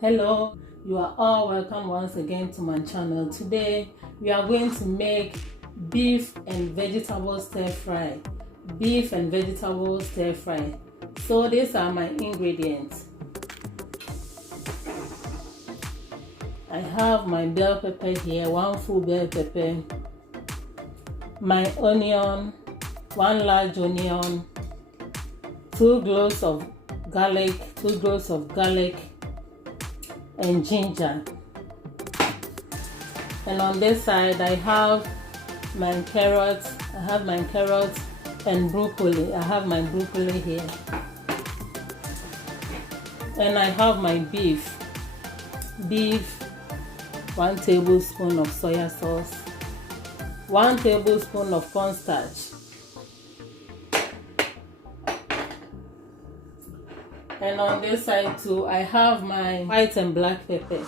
Hello, you are all welcome once again to my channel. Today we are going to make beef and vegetable stir fry. Beef and vegetable stir fry. So these are my ingredients. I have my bell pepper here, 1 full bell pepper, my onion, 1 large onion, 2 cloves of garlic, and ginger. And on this side I have my carrots. And broccoli. I have my broccoli here. And I have my beef. 1 tablespoon of soya sauce, 1 tablespoon of cornstarch. And on this side too, I have my white and black pepper.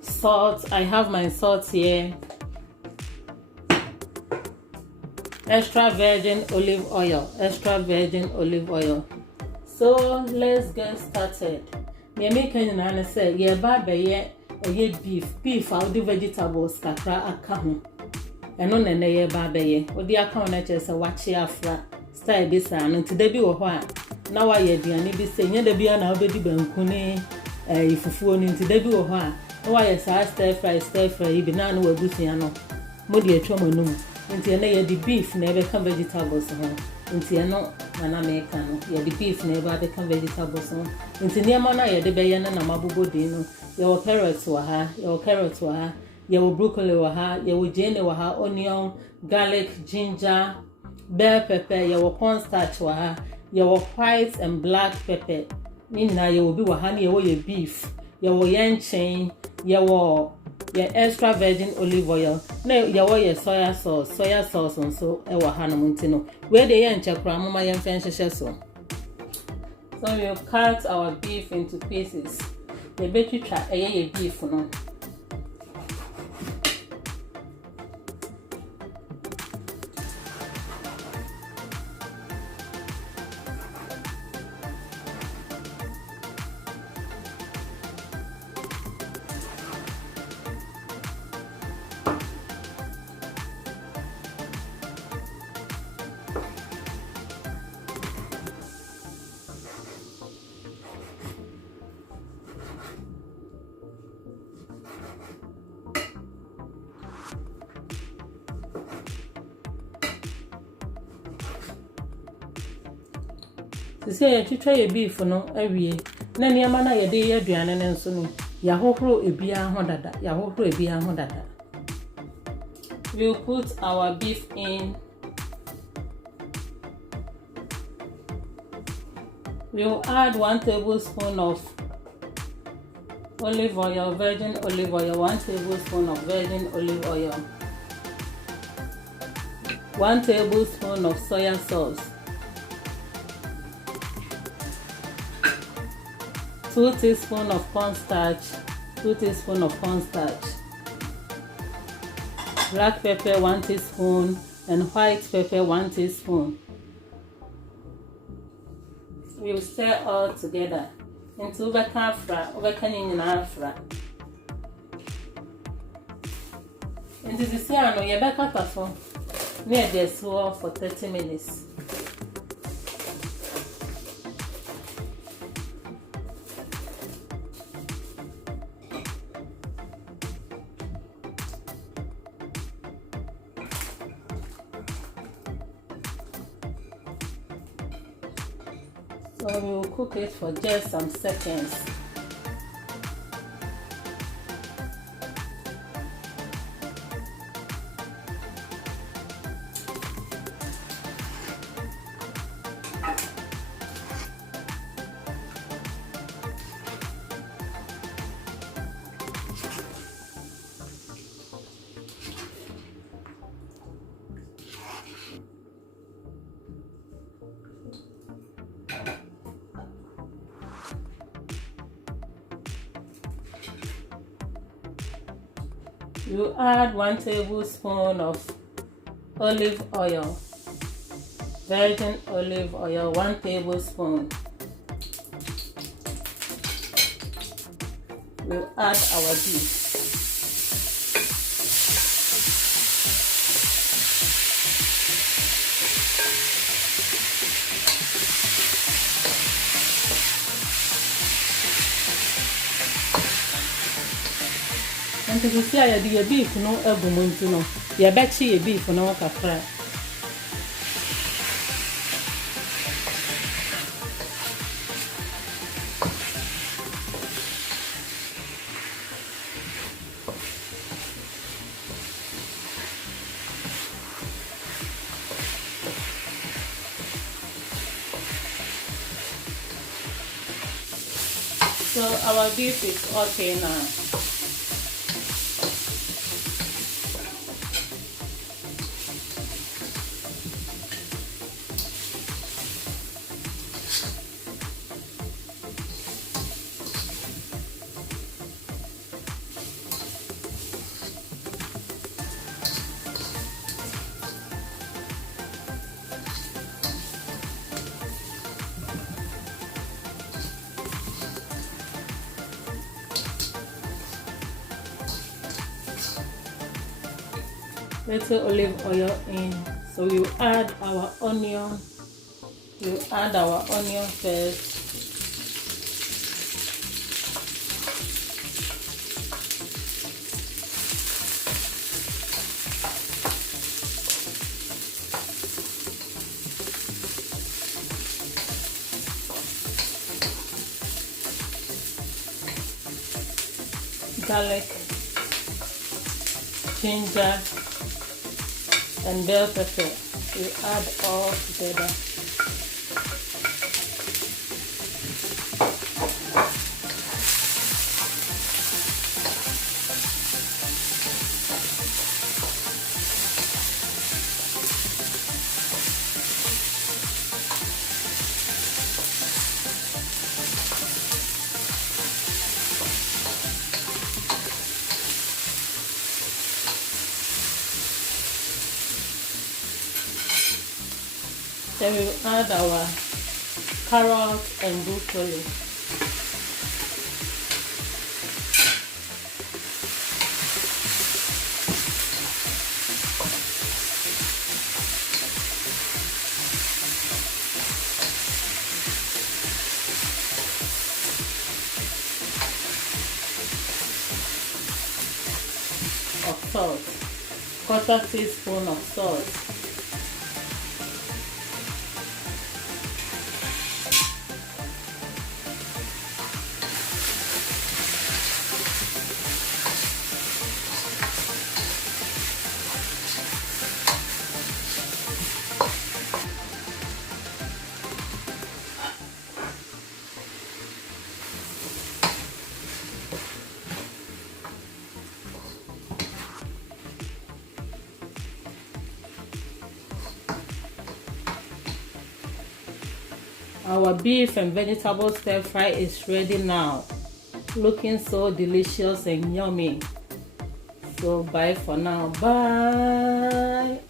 Salt, I have my salt here. Extra virgin olive oil. So let's get started. Me making an say, yeah, baby, beef, I'll do vegetables, kakra akahu. And on an air baby, or the account just a watch afra. Style this and today be what now I had the be saying the be an already bankune if you phone into the be what why I stir fry even now no busiano modi a trauma no into the beef never come vegetables into no manamecano the beef never become vegetables into near mana the bayana and mabubo dino your carrots were her your broccoli were her your jane were her onion garlic ginger bell pepper, your cornstarch waha, your white and black pepper. Nina, you will be wahani, your beef, your yan chain, your extra virgin olive oil. No, your soya sauce, and so a wahana montino. Where the yan chakram, my yan fancy so. So we'll cut our beef into pieces. The betty trap a beef no. To say to try a beef no every Nanny Amana a day Adrian and so Yahoo a beer hodada, We'll put our beef in. We'll add 1 tablespoon of olive oil, virgin olive oil, 1 tablespoon of virgin olive oil, 1 tablespoon of soya sauce, 2 teaspoons of cornstarch, black pepper 1 teaspoon, and white pepper 1 teaspoon. We'll stir all together into overcanning afra. Into the ciano, you back up near the swirl for 30 minutes. So we will cook it for just some seconds. You add 1 tablespoon of olive oil, virgin olive oil, 1 tablespoon. we'll add our beef. And to see I the beef no egumuntu no. You bet you beef no kakra. So our beef is okay now. Little olive oil in, so we will add our onion. We'll add our onion first. Garlic, ginger, and bell pepper. We add all together. Then we will add our carrots and broccoli. Of salt, quarter teaspoon of salt. Our beef and vegetable stir fry is ready now. Looking so delicious and yummy. So bye for now. Bye.